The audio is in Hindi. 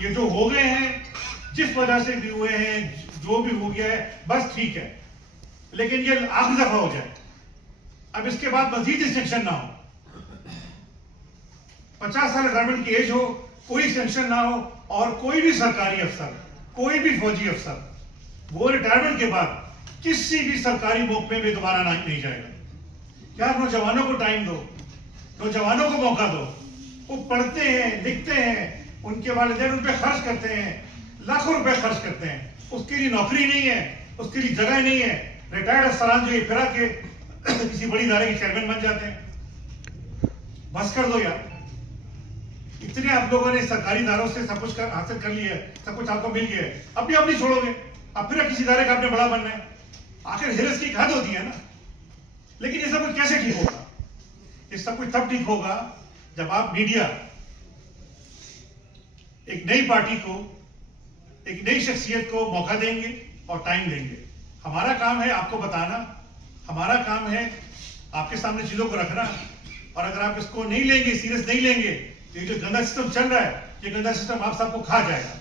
ये जो हो गए हैं, जिस वजह से भी हुए हैं, जो भी हो गया है, बस ठीक है, लेकिन ये आखिरी दफा हो जाए। अब इसके बाद मजीद एक्सटेंशन ना हो। 50 साल रिटायरमेंट की एज हो, कोई एक्सटेंशन ना हो, और कोई भी सरकारी अफसर, कोई भी फौजी अफसर वो रिटायरमेंट के बाद किसी भी सरकारी मौके में दोबारा नहीं जाएगा। क्या नौजवानों को टाइम दो, नौजवानों को मौका दो। वो पढ़ते हैं, लिखते हैं, उनके वालिदैन उन पर खर्च करते हैं, लाखों रुपए खर्च करते हैं, उसके लिए नौकरी नहीं है, उसके लिए जगह नहीं है। रिटायर्ड अफसरान जो ये फिरा के किसी बड़ी इदारे के चेयरमैन बन जाते हैं। बस कर दो यार, इतने आप लोगों ने सरकारी इदारों से सब कुछ हासिल कर लिया है, सब कुछ आपको मिल गया है, अब भी आप नहीं छोड़ोगे, अब फिर किसी इदारे का आपने बड़ा बनना है। आखिर हिरस की हद होती है ना। लेकिन ये सब कुछ कैसे ठीक होगा? ये सब कुछ तब ठीक होगा जब आप मीडिया एक नई पार्टी को, एक नई शख्सियत को मौका देंगे और टाइम देंगे। हमारा काम है आपको बताना, हमारा काम है आपके सामने चीजों को रखना, और अगर आप इसको नहीं लेंगे, सीरियस नहीं लेंगे, तो ये जो गंदा सिस्टम चल रहा है, ये गंदा सिस्टम आप सबको खा जाएगा।